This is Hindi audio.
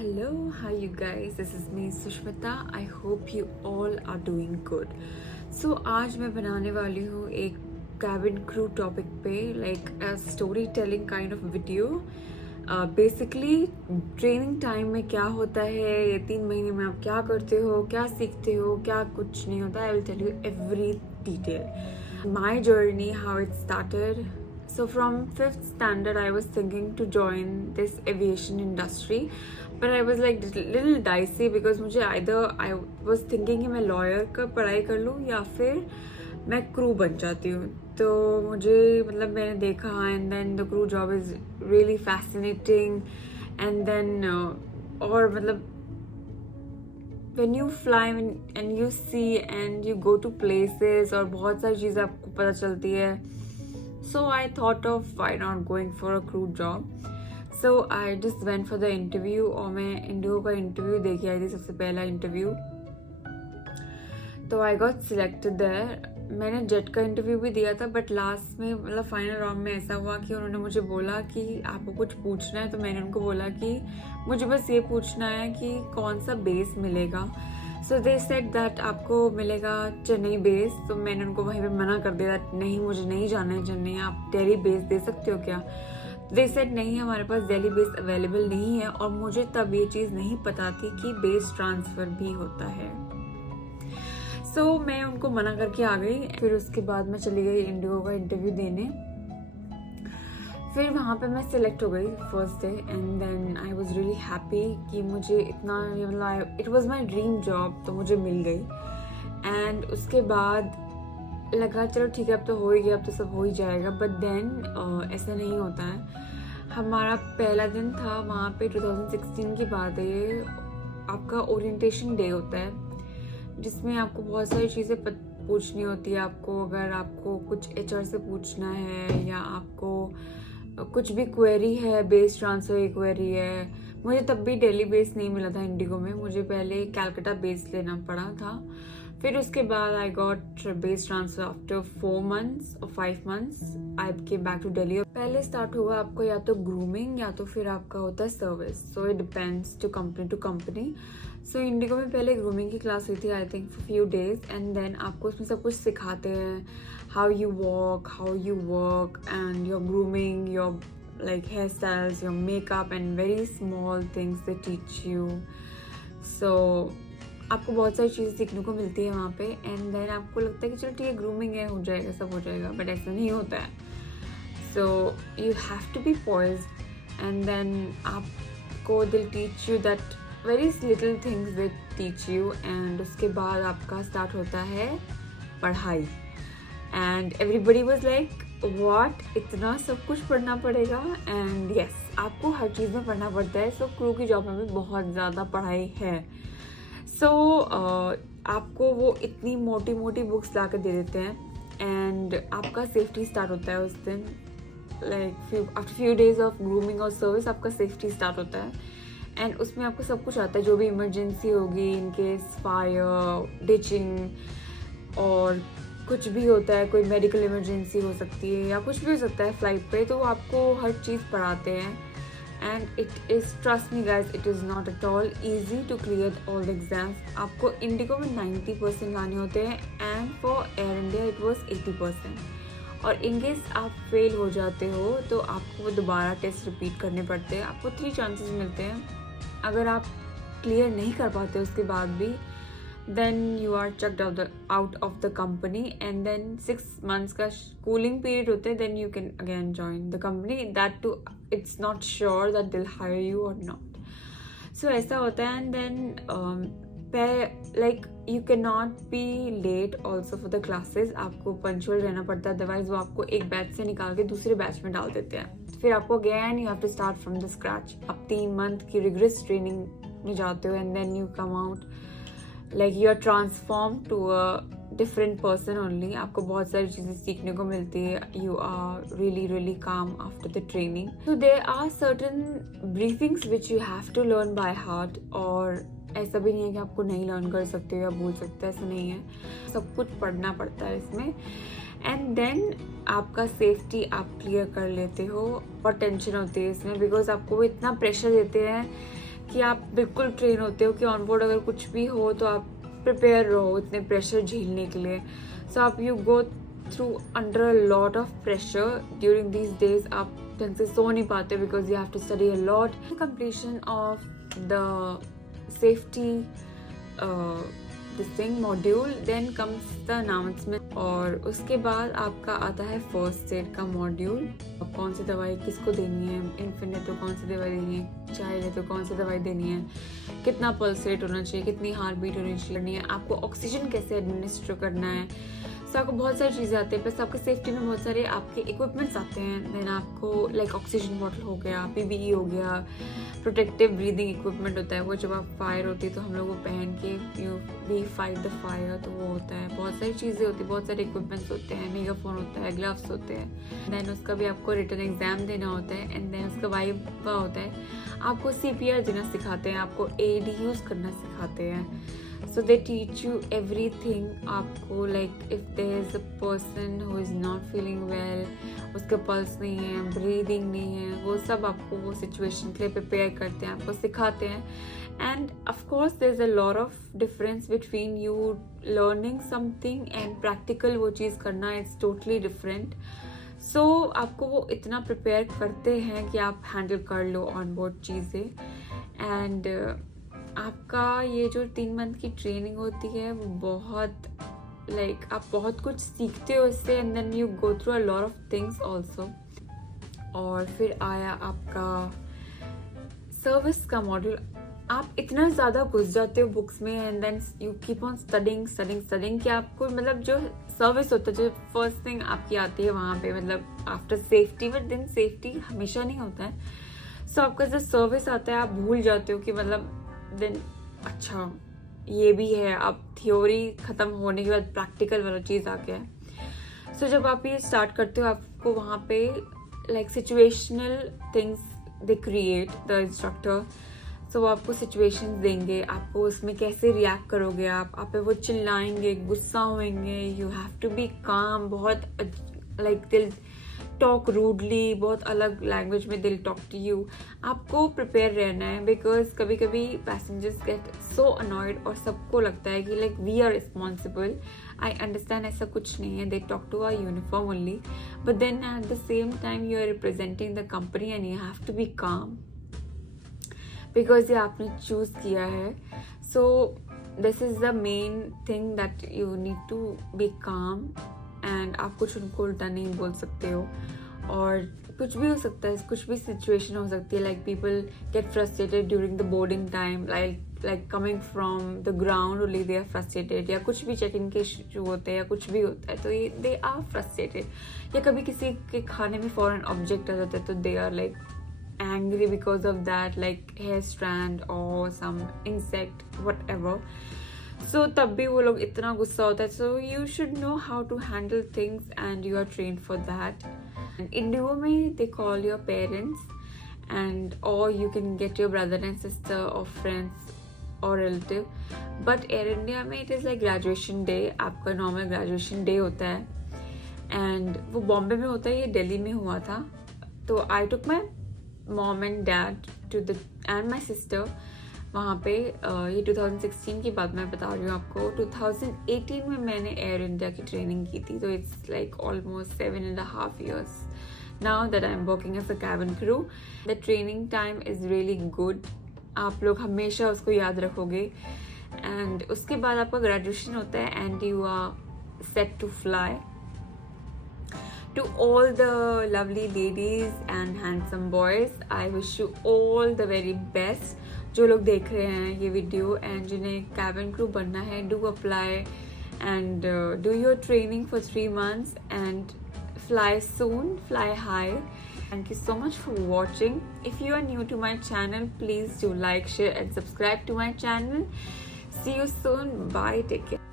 Hello, hi you guys. This is me Sushmita. I hope you all are doing good. So आज मैं बनाने वाली हूँ एक cabin crew टॉपिक पे like a story telling kind of video. Basically training time में क्या होता है, ये 3 महीने में आप क्या करते हो, क्या सीखते हो, क्या कुछ नहीं होता. I will tell you every detail. My journey, how it started. So from 5th standard, I was thinking to join this aviation industry, but I was like little dicey because मुझे either I was thinking कि मैं lawyer का पढ़ाई कर लूँ या फिर मैं crew बन जाती हूँ. तो मुझे मतलब मैंने देखा and then the crew job is really fascinating and then और मतलब when you fly and you see and you go to places और बहुत सारी चीज़ें आपको पता चलती है. So I thought of why not going for a crew job. So I just went for the interview और मैं इंडिगो का इंटरव्यू दे के आई थी, सबसे पहला इंटरव्यू. तो I got selected there. मैंने जेट का इंटरव्यू भी दिया था बट लास्ट में मतलब फाइनल राउंड में ऐसा हुआ कि उन्होंने मुझे बोला कि आपको कुछ पूछना है. तो मैंने उनको बोला कि मुझे बस ये पूछना है कि कौन सा बेस मिलेगा. सो दे सेड दैट आपको मिलेगा चेन्नई बेस. तो मैंने उनको वहीं पे मना कर दिया, नहीं मुझे नहीं जाना है चेन्नई, आप दिल्ली बेस दे सकते हो क्या. दे सेड नहीं, हमारे पास दिल्ली बेस अवेलेबल नहीं है. और मुझे तब ये चीज़ नहीं पता थी कि बेस ट्रांसफ़र भी होता है. सो मैं उनको मना करके आ गई. फिर उसके बाद मैं चली गई इंडिगो का इंटरव्यू देने. फिर वहाँ पे मैं सिलेक्ट हो गई first day and then I was really happy कि मुझे इतना मतलब it was my dream job, तो मुझे मिल गई. एंड उसके बाद लगा चलो ठीक है अब तो हो ही गया, अब तो सब हो ही जाएगा. बट देन ऐसा नहीं होता है. हमारा पहला दिन था वहाँ पे, 2016 की बात है ये. आपका ओरिएंटेशन डे होता है जिसमें आपको बहुत सारी चीज़ें पूछनी होती है. आपको अगर आपको कुछ एचआर से पूछना है या आपको कुछ भी क्वेरी है, बेस ट्रांसफ़र की क्वेरी है. मुझे तब भी दिल्ली बेस नहीं मिला था इंडिगो में, मुझे पहले कैलकाटा बेस लेना पड़ा था. फिर उसके बाद I got base transfer after 4 months और 5 months I came back to Delhi. पहले स्टार्ट होगा आपको या तो ग्रूमिंग या तो फिर आपका होता है service. So it depends to company. So IndiGo में पहले ग्रूमिंग की क्लास हुई थी I think for few days and then आपको उसमें सब कुछ सिखाते हैं. How you walk, how you work and your grooming, your like hairstyles, your makeup and very small things they teach you. So आपको बहुत सारी चीज़ें सीखने को मिलती है वहाँ पे. एंड देन आपको लगता है कि चलो ठीक है ग्रूमिंग है, हो जाएगा, सब हो जाएगा. बट ऐसा नहीं होता है. So you have to be poised and then आपको दिल teach you that very little things they teach you. And उसके बाद आपका स्टार्ट होता है पढ़ाई. And everybody was like what, इतना सब कुछ पढ़ना पड़ेगा. एंड यस, आपको हर चीज़ में पढ़ना पड़ता है. सो क्रू की जॉब में भी बहुत ज़्यादा पढ़ाई है. सो आपको वो इतनी मोटी मोटी बुक्स ला कर दे देते हैं. एंड आपका सेफ्टी स्टार्ट होता है उस दिन. Like after few days of grooming और सर्विस आपका सेफ्टी स्टार्ट होता है. एंड उसमें आपको सब कुछ आता है, जो भी इमरजेंसी होगी, इन केस फायर, डिचिंग और कुछ भी होता है, कोई मेडिकल इमरजेंसी हो सकती है या कुछ भी हो सकता है फ्लाइट पे, तो आपको हर चीज़ पढ़ाते हैं. And it is, trust me guys, it is not at all easy to clear all the exams. आपको इंडिगो में 90% लाने होते हैं and for Air India it was 80%. और इन केस आप फेल हो जाते हो तो आपको वो दोबारा टेस्ट रिपीट करने पड़ते हैं. आपको 3 chances मिलते हैं. अगर आप क्लियर नहीं कर पाते उसके बाद भी then you are chucked out of the company and then 6 months का cooling period होते हैं. then you can again join the company. that too it's not sure that they'll hire you or not. so ऐसा होता है. and then like you cannot be late also for the classes. आपको punctual रहना पड़ता है, otherwise वो आपको एक बैच से निकाल के दूसरे बैच में डाल देते हैं. फिर आपको again you have to start from the scratch. आप 3 month की rigorous training में जाते हो and then you come out like you are transformed to a different person only. आपको बहुत सारी चीज़ें सीखने को मिलती है. you are really really calm after the training. so there are certain briefings which you have to learn by heart. और ऐसा भी नहीं है कि आपको नहीं लर्न कर सकते हो या भूल सकते हो, ऐसा नहीं है. सब कुछ पढ़ना पड़ता है इसमें. एंड देन आपका सेफ्टी आप क्लियर कर लेते हो. और टेंशन होती है इसमें बिकॉज आपको वो इतना प्रेशर देते हैं कि आप बिल्कुल ट्रेन होते हो कि ऑन बोर्ड अगर कुछ भी हो तो आप प्रिपेयर रहो इतने प्रेशर झेलने के लिए. सो आप you go through under a lot of pressure during these days. आप ढंग से सो नहीं पाते because you have to study a lot. Completion of the safety this thing module, then comes the announcement. और उसके बाद आपका आता है फर्स्ट एड का मॉड्यूल. कौन सी दवाई किसको देनी है, इन्फेंट है तो कौन सी दवाई देनी है, चाइल्ड है तो कौन सी दवाई देनी है, कितना पल्स रेट होना चाहिए, कितनी हार्ट बीट होनी चाहिए, आपको ऑक्सीजन कैसे एडमिनिस्टर करना है. सो आपको बहुत सारी चीज़ें आती है. प्लस आपके सेफ्टी में बहुत सारे आपके इक्विपमेंट्स आते हैं. देन आपको लाइक ऑक्सीजन बॉटल हो गया, PPE हो गया, प्रोटेक्टिव ब्रीदिंग इक्विपमेंट होता है वो जब आप फायर होती है तो हम लोग वो पहन के you we fight the fire, तो वो होता है. बहुत सारी चीज़ें होती है, बहुत सारे इक्विपमेंट्स होते हैं, मेगाफोन होता है, ग्लव्स होते हैं. देन उसका भी आपको रिटर्न एग्जाम देना होता है. एंड देन उसका वाइवा होता है. आपको CPR देना सिखाते हैं, आपको AED यूज़ करना सिखाते हैं. So they teach you everything. आपको like if there is a person who is not feeling well, उसका पल्स नहीं है, ब्रीदिंग नहीं है, वो सब आपको वो सिचुएशन के लिए प्रिपेयर करते हैं, आपको सिखाते हैं. And of course there is a lot of difference between you learning something and practical वो चीज़ करना. It's totally different. So आपको वो इतना प्रिपेयर करते हैं कि आप हैंडल कर लो ऑन बोर्ड चीज़ें. एंड आपका ये जो 3 मंथ की ट्रेनिंग होती है वो बहुत लाइक आप बहुत कुछ सीखते हो इससे. And then you go through a lot of things also. और फिर आया आपका सर्विस का मॉड्यूल. आप इतना ज़्यादा घुस जाते हो बुक्स में and then you keep on studying कि आपको मतलब जो सर्विस होता है, जो फर्स्ट थिंग आपकी आती है वहाँ पे, मतलब after safety. But then safety हमेशा नहीं होता है. सो आपका जो सर्विस आता है आप भूल जाते हो कि मतलब देन अच्छा ये भी है. अब थ्योरी ख़त्म होने के बाद प्रैक्टिकल वाला चीज़ आ गया है. सो जब आप ये स्टार्ट करते हो आपको वहाँ पे like situational things they create the instructor. So वो आपको सिचुएशंस देंगे, आपको उसमें कैसे रिएक्ट करोगे. आप पे वो चिल्लाएंगे, गुस्सा होंगे. यू हैव टू बी काम. बहुत लाइक दिल टॉक रूडली, बहुत अलग लैंग्वेज में दिल टॉक टू यू. आपको प्रिपेयर रहना है बिकॉज कभी कभी पैसेंजर्स गेट सो अनॉयड और सबको लगता है कि like we are responsible. I understand ऐसा कुछ नहीं है. They talk to our uniform only. But then at the same time you are representing the company and you have to be calm because ये आपने चूज़ किया है. So this is the main thing that you need to be calm. And आप कुछ उनको उल्टा नहीं बोल सकते हो. और कुछ भी हो सकता है, कुछ भी सिचुएशन हो सकती है. Like people get frustrated during the boarding time, like coming from the ground only they are frustrated. या कुछ भी चेक इन के इशू होते हैं या कुछ भी होता है तो ये दे आर फ्रस्ट्रेटेड. या कभी किसी के खाने में फॉरेन ऑब्जेक्ट आ जाता है तो they are like angry because of that, like hair strand or some insect, whatever. So तब भी वो लोग इतना गुस्सा होता है. So you should know how to handle things and you are trained for that. And Indigo में they call your parents and or you can get your brother and sister or friends or relative. But Air India में it is like graduation day. आपका normal graduation day होता है. And वो बॉम्बे में होता है, ये दिल्ली में हुआ था. तो I took my mom and dad to the and my sister वहाँ पे. ये 2016 की बात मैं बता रही हूँ आपको. 2018 में मैंने एयर इंडिया की ट्रेनिंग की थी. तो it's like almost 7.5 years now that I am working as a cabin crew. The training time is really good. आप लोग हमेशा उसको याद रखोगे. एंड उसके बाद आपका ग्रेजुएशन होता है and you are set to fly. To all the lovely ladies and handsome boys, I wish you all the very best. जो लोग देख रहे हैं ये वीडियो एंड जिन्हें cabin crew बनना है, do apply and do your training for 3 months and fly soon, fly high. Thank you so much for watching. If you are new to my channel, please do like, share and subscribe to my channel. See you soon. Bye. Take care.